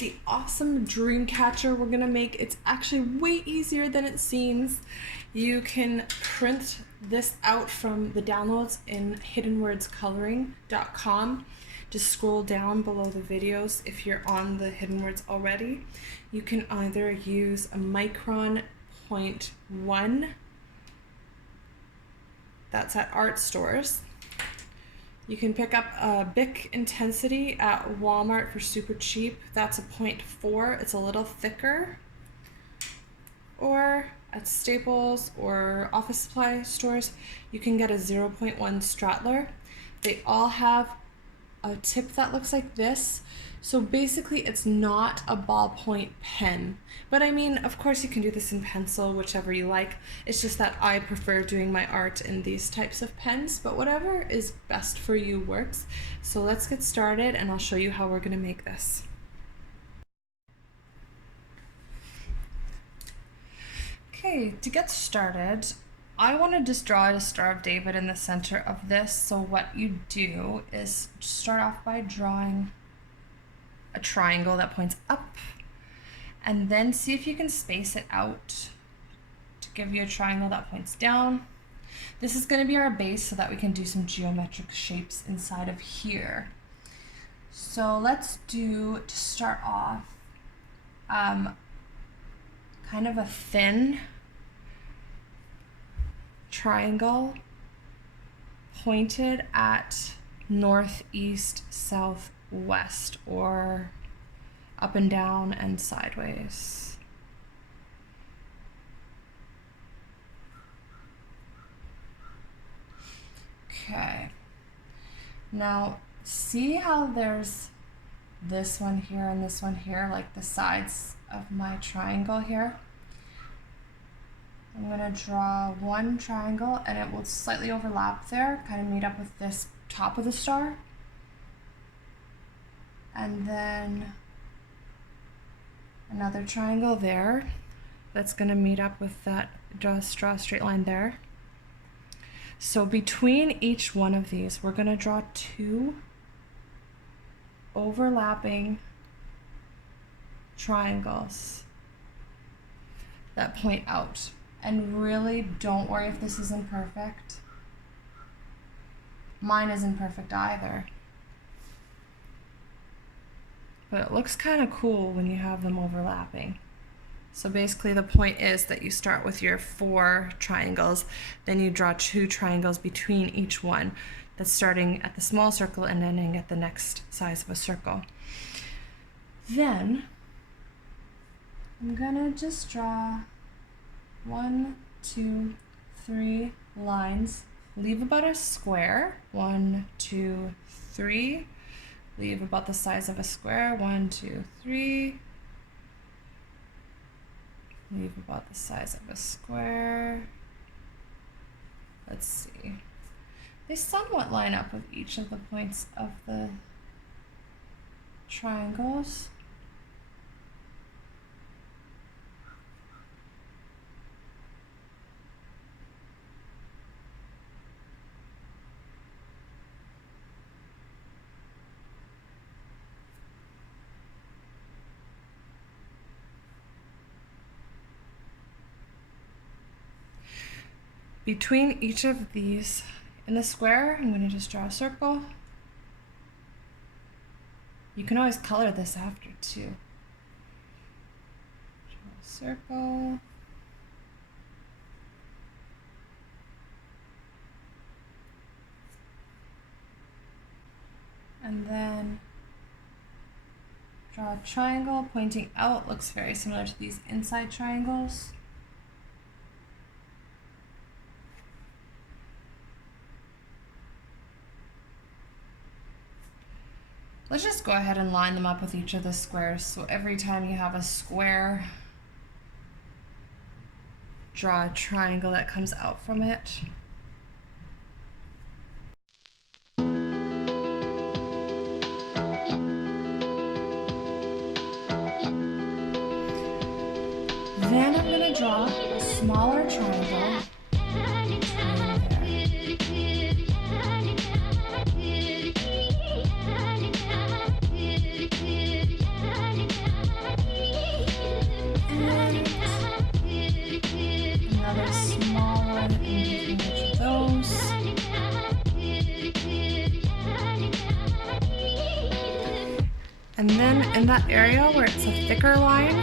the awesome dream catcher we're gonna make. It's actually way easier than it seems. You can print this out from the downloads in hiddenwordscoloring.com. Just scroll down below the videos if you're on the Hidden Words already. You can either use a micron 0.1, that's at art stores. You can pick up a Bic Intensity at Walmart for super cheap. That's a 0.4, it's a little thicker. Or at Staples or office supply stores, you can get a 0.1 Strattler. They all have a tip that looks like this. So basically it's not a ballpoint pen. But I mean, of course you can do this in pencil, whichever you like. It's just that I prefer doing my art in these types of pens, but whatever is best for you works. So let's get started and I'll show you how we're gonna make this. Okay, to get started, I want to just draw a Star of David in the center of this. So what you do is start off by drawing a triangle that points up, and then see if you can space it out to give you a triangle that points down. This is going to be our base so that we can do some geometric shapes inside of here. So let's do, to start off, kind of a thin triangle pointed at northeast, southwest, or up and down and sideways. Okay, now see how there's this one here and this one here, like the sides of my triangle here? I'm going to draw one triangle and it will slightly overlap there, kind of meet up with this top of the star. And then another triangle there that's going to meet up with that, just draw a straight line there. So between each one of these, we're going to draw two overlapping triangles that point out. And really don't worry if this isn't perfect. Mine isn't perfect either. But it looks kind of cool when you have them overlapping. So basically the point is that you start with your 4 triangles, then you draw 2 triangles between each one. That's starting at the small circle and ending at the next size of a circle. Then I'm gonna just draw 1, 2, 3 lines. Leave about a square. 1, 2, 3. Leave about the size of a square. 1, 2, 3. Leave about the size of a square. Let's see. They somewhat line up with each of the points of the triangles. Between each of these in the square, I'm going to just draw a circle. You can always color this after too. Draw a circle. And then draw a triangle pointing out. Looks very similar to these inside triangles. Let's just go ahead and line them up with each of the squares. So every time you have a square, draw a triangle that comes out from it. Then I'm going to draw a smaller triangle. And then in that area where it's a thicker line,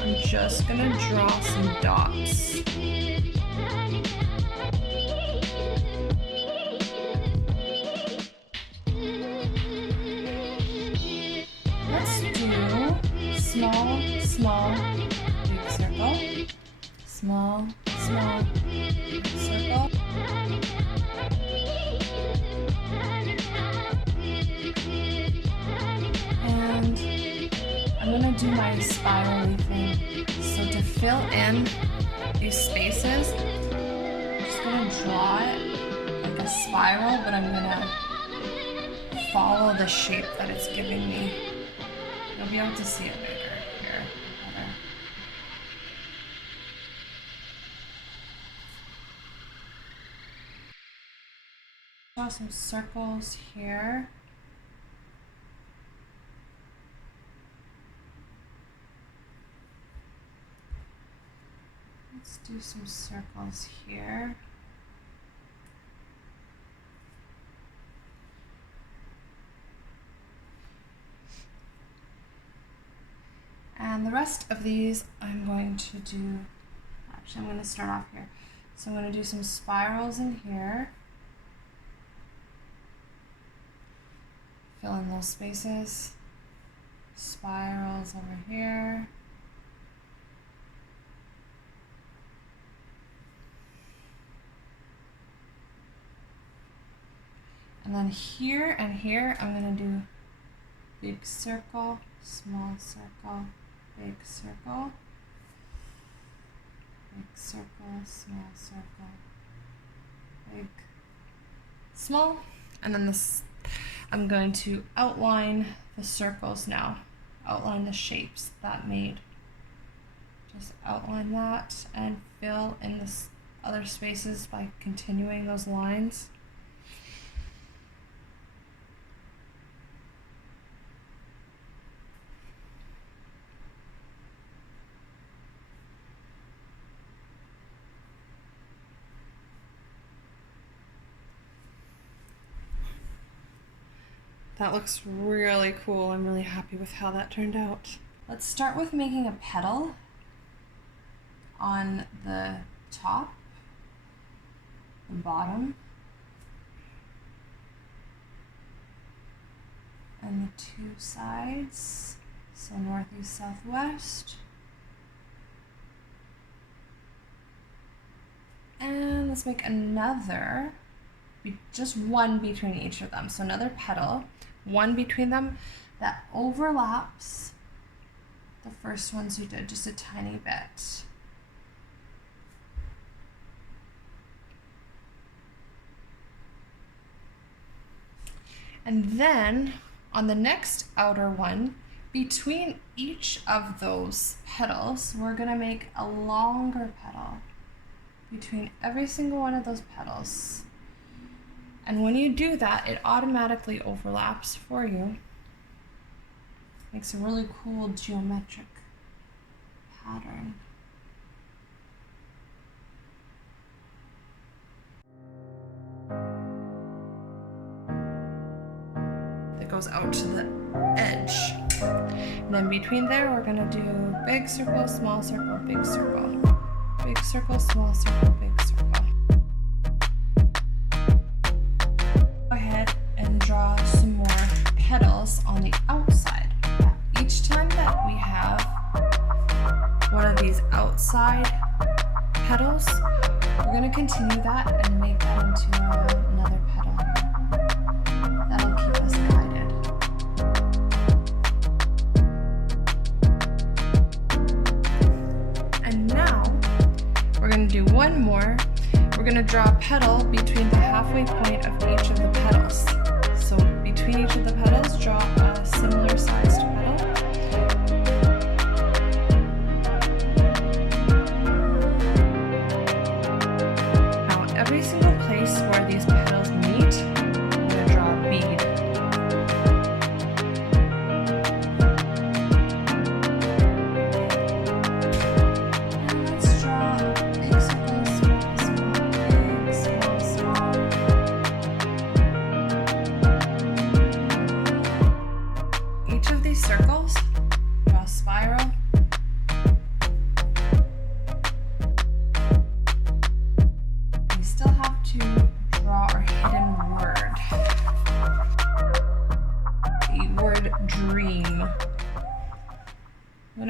I'm just gonna draw some dots. Let's do small, small, big circle. Small, small, big circle. And I'm gonna do my spirally thing. So to fill in these spaces, I'm just gonna draw it like a spiral, but I'm gonna follow the shape that it's giving me. You'll be able to see it later here. Better. Draw some circles here. Let's do some circles here. And the rest of these I'm going to do, actually I'm going to start off here. So I'm going to do some spirals in here. Fill in those spaces. Spirals over here. And then here and here, I'm going to do big circle, small circle, big circle, big circle, small circle, big, small. And then this, I'm going to outline the circles now, outline the shapes that made. Just outline that and fill in the other spaces by continuing those lines. That looks really cool. I'm really happy with how that turned out. Let's start with making a petal on the top, the bottom, and the two sides. So northeast, southwest. And let's make another, just one between each of them. So another petal, one between them that overlaps the first ones you did just a tiny bit. And then on the next outer one, between each of those petals, we're gonna make a longer petal between every single one of those petals. And when you do that, it automatically overlaps for you. Makes a really cool geometric pattern. That goes out to the edge. And then between there, we're gonna do big circle, small circle, big circle. Big circle, small circle, big circle. Go ahead and draw some more petals on the outside. Each time that we have one of these outside petals, we're going to continue that and make that into another petal. That'll keep us guided. And now we're going to do one more. We're going to draw a petal between the halfway point of each of the petals. So between each of the petals, draw a similar sized petal. Now every single place where these petals meet, I'm going to draw a bead. And let's draw a big circle, small, small, big, small, small.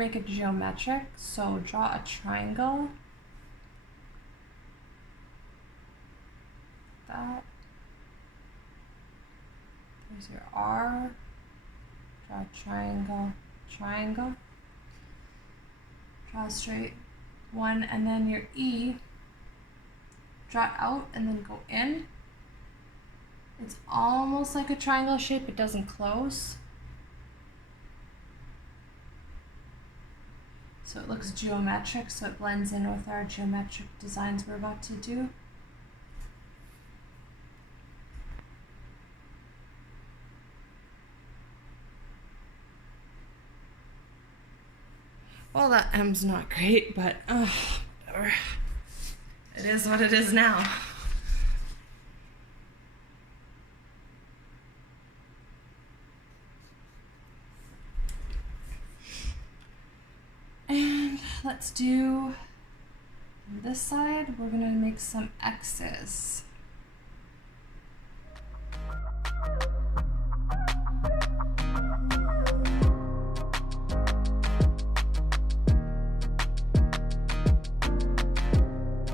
make it geometric, so draw a triangle. That. There's your R. Draw a triangle, triangle. Draw a straight one, and then your E. Draw it out and then go in. It's almost like a triangle shape, it doesn't close. So it looks geometric, so it blends in with our geometric designs we're about to do. Well, that M's not great, but whatever. It is what it is now. And let's do on this side, we're gonna make some X's.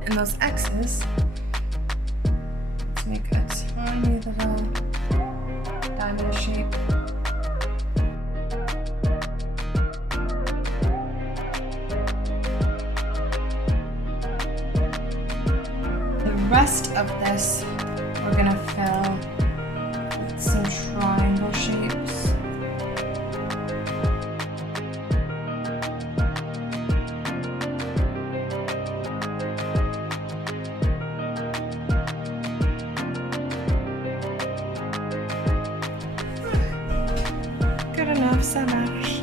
And those X's, let's make a tiny little diamond shape. The rest of this, we're gonna fill with some triangle shapes. Good enough, ça marche.